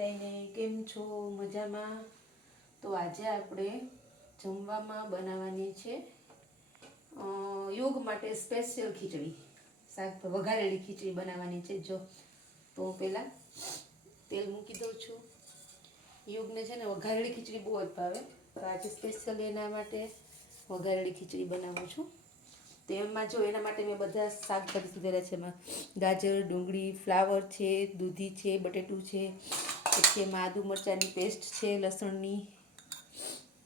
બધાને કેમ છો? મજામાં? તો આજે આપણે જમવામાં બનાવવાની છે યોગ માટે સ્પેશિયલ ખીચડી. શાક વઘારેલી ખીચડી બનાવવાની છે. જો, તો પહેલાં તેલ મૂકી દઉં છું. યોગને છે ને વઘારેલી ખીચડી બહુ જ ભાવે. તો આજે સ્પેશિયલ એના માટે વઘારેલી ખીચડી બનાવું છું. તો જો એના માટે મેં બધા શાકભાજી સુધાર્યા છે. એમાં ગાજર, ડુંગળી, ફ્લાવર છે, દૂધી છે, બટેટું છે એમાં આદુ મરચાંની પેસ્ટ છે, લસણની,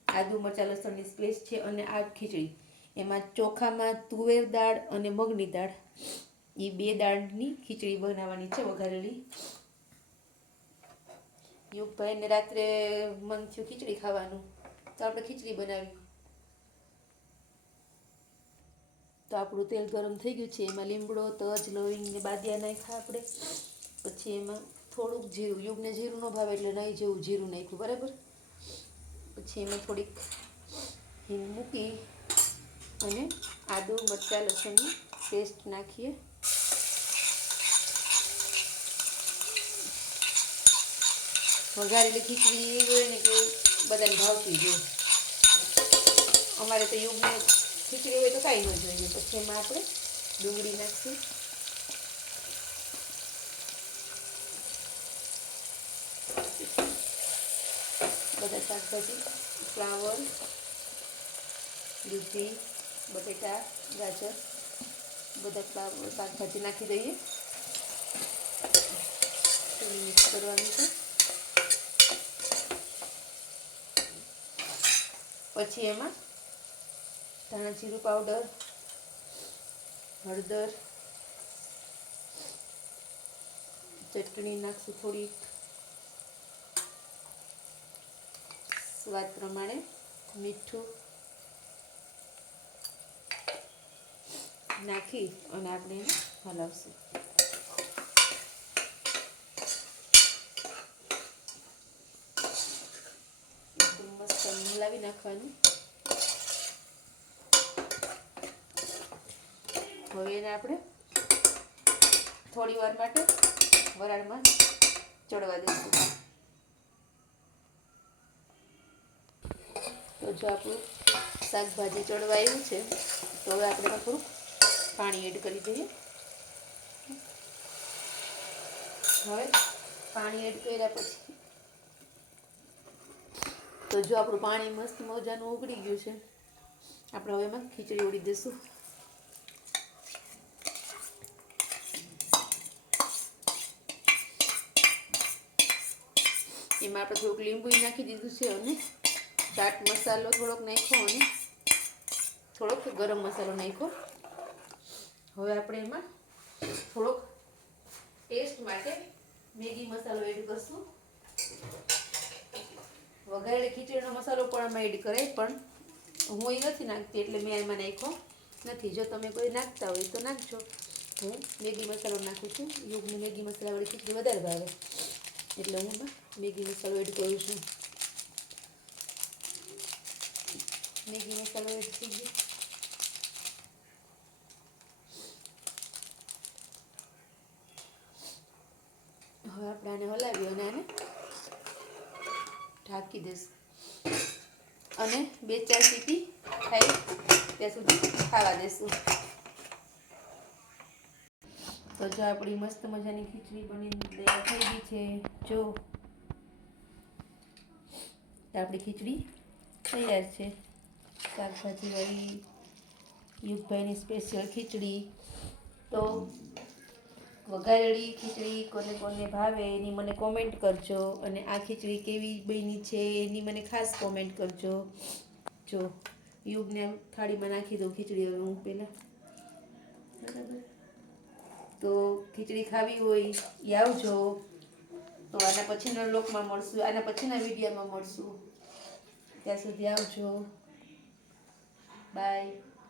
આદુ મરચાં, લસણની પેસ્ટ છે અને આ ખીચડી. એમાં ચોખામાં તુવેર દાળ અને મગની દાળ. એ બે દાળની ખીચડી બનાવવાની છે વઘારેલી. યુગભાઈને રાત્રે મન થયું ખીચડી ખાવાનું. તો આપણે ખીચડી બનાવી. તો આપણું તેલ ગરમ થઈ ગયું છે. એમાં લીમડો, તજ લવિંગ ને બાદિયા નાખ્યા આપણે. પછી એમાં થોડુંક જીરું, યુગને જીરું ન ભાવે એટલે નહીં જેવું જીરું નાખ્યું, બરાબર? પછી એમાં થોડીક હિંગ મૂકી અને આદુ, મરચાં, લસણની પેસ્ટ નાખીએ. વઘારેલી ખીચડી એવી હોય ને કે બધાને ભાવતી જોઈએ અમારે તો યુગને ખીચડી હોય તો કાંઈ ન જોઈએ. પછી એમાં આપણે ડુંગળી નાખીએ. બધા શાકભાજી, ફ્લાવર, દૂધી, બટેટા, ગાજર, બધા ફ્લાવર શાકભાજી નાખી દઈએ. મિક્સ કરવાનું છે. પછી એમાં ધાણા જીરું પાવડર, હળદર, ચટણી નાખશું થોડીક. સ્વાદ પ્રમાણે મીઠું નાખી અને આપણે એને હલાવશું. મસ્ત હલાવી નાખવાનું. હવે એને આપણે થોડી વાર માટે વરાળમાં ચડવા દઈશું. તો જો આપણું શાકભાજી ચડવા આવ્યું છે, તો હવે આપણે થોડુંક પાણી એડ કરી દઈએ. હવે પાણી એડ કર્યા પછી તો જો આપણું પાણી મસ્ત મજાનું ઉગડી ગયું છે, આપણે હવે એમાં ખીચડી ઉડી દઈશું. એમાં આપણે થોડુંક લીંબુ નાખી દીધું છે અને ચાટ મસાલો થોડોક નાખ્યો અને થોડોક ગરમ મસાલો નાખ્યો. હવે આપણે એમાં થોડોક ટેસ્ટ માટે મેગી મસાલો એડ કરશું. વઘારેલી ખીચડીનો મસાલો પણ આમાં એડ કરાય, પણ હું એ નથી નાખતી એટલે મેં એમાં નાખ્યો નથી. જો તમે કોઈ નાખતા હોય તો નાખજો. હું મેગી મસાલો નાખું છું. યોગની મેગી મસાલાવાળી ખીચડી વધારે ભાવે. એટલે હું એમાં મેગી મસાલો એડ કરું છું. મેગી મસાલો એડ થઈ ગયો હવે આપણે આને હલાવી અને આને ઢાંકી દઈશું અને બે ચાર સીટી થાય ત્યાં સુધી ખાવા દેશું તો જો આપણી મસ્ત મજાની ખીચડી બની તૈયાર થઈ ગઈ છે જો આપણી ખીચડી તૈયાર છે શાકભાજીવાળી યુગભાઈની સ્પેશિયલ ખીચડી. તો વઘારેલી ખીચડી કોને કોને ભાવે એની મને કોમેન્ટ કરજો. અને આ ખીચડી કેવી બની છે એની મને ખાસ કોમેન્ટ કરજો. જો, યુગને થાળીમાં નાખી દઉં ખીચડી હવે હું પહેલાં. બરાબર? તો ખીચડી ખાવી હોય એ આવજો. તો આના પછીના લોકમાં મળશું, આના પછીના વિડીયોમાં મળશું. ત્યાં સુધી આવજો. Bye.